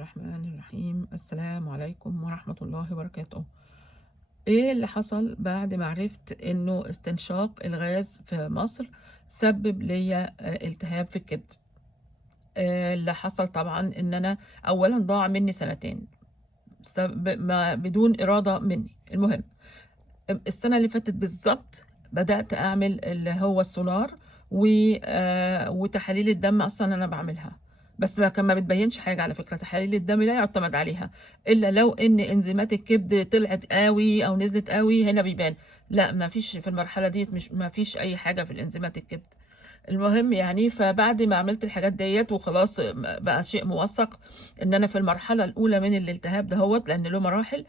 الرحمن الرحيم. السلام عليكم ورحمة الله وبركاته. ايه اللي حصل بعد ما عرفت انه استنشاق الغاز في مصر سبب ليا التهاب في الكبد؟ اللي حصل طبعا ان انا اولا ضاع مني سنتين بدون إرادة مني. المهم، السنة اللي فاتت بالظبط بدأت أعمل اللي هو السونار وتحاليل الدم. أصلا أنا بعملها بس ما بتبينش حاجة. على فكرة تحاليل الدم لا يعتمد عليها إلا لو إن إنزيمات الكبد طلعت قوي أو نزلت قوي، هنا بيبان. لا، ما فيش في المرحلة دي، مش ما فيش أي حاجة في الإنزيمات الكبد. المهم يعني، فبعد ما عملت الحاجات ديت وخلاص بقى شيء موثق ان انا في المرحله الاولى من الالتهاب دهوت، لان له مراحل.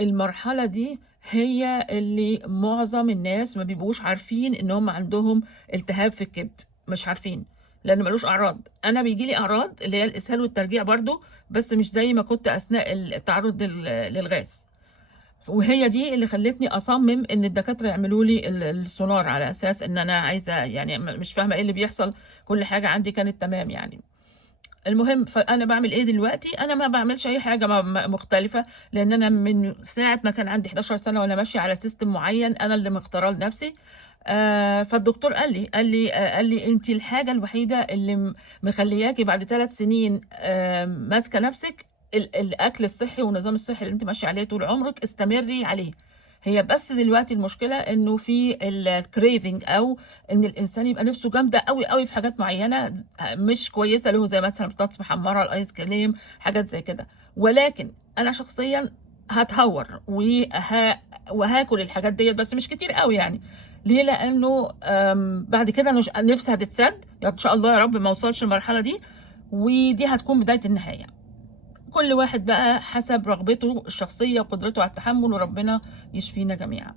المرحله دي هي اللي معظم الناس ما بيبقوش عارفين ان هم عندهم التهاب في الكبد، مش عارفين لان ملوش اعراض. انا بيجي لي اعراض اللي هي الاسهال والترجيع برضو، بس مش زي ما كنت اثناء التعرض للغاز. وهي دي اللي خلتني اصمم ان الدكاتره يعملوا لي السونار، على اساس ان انا عايزه يعني مش فاهمه ايه اللي بيحصل. كل حاجه عندي كانت تمام يعني. المهم، فانا بعمل ايه دلوقتي؟ انا ما بعملش اي حاجه مختلفه، لان انا من ساعه ما كان عندي 11 سنه وانا ماشيه على سيستم معين انا اللي مختاره لنفسي. فالدكتور قال لي انت الحاجه الوحيده اللي مخلياكي بعد 3 سنين ماسكه نفسك، الاكل الصحي والنظام الصحي اللي انت ماشيه عليه طول عمرك، استمري عليه. هي بس دلوقتي المشكله انه في الكريفنج، او ان الانسان يبقى نفسه جامده قوي قوي في حاجات معينه مش كويسه له، زي مثلا بطاطس محمره، الايس كريم، حاجات زي كده. ولكن انا شخصيا هتهور وهاكل الحاجات ديت، بس مش كتير قوي يعني. ليه؟ لانه بعد كده نفسي هتتسد ان شاء الله، يا رب ما اوصلش المرحله دي، ودي هتكون بدايه النهايه. كل واحد بقى حسب رغبته الشخصيه وقدرته على التحمل، وربنا يشفينا جميعا.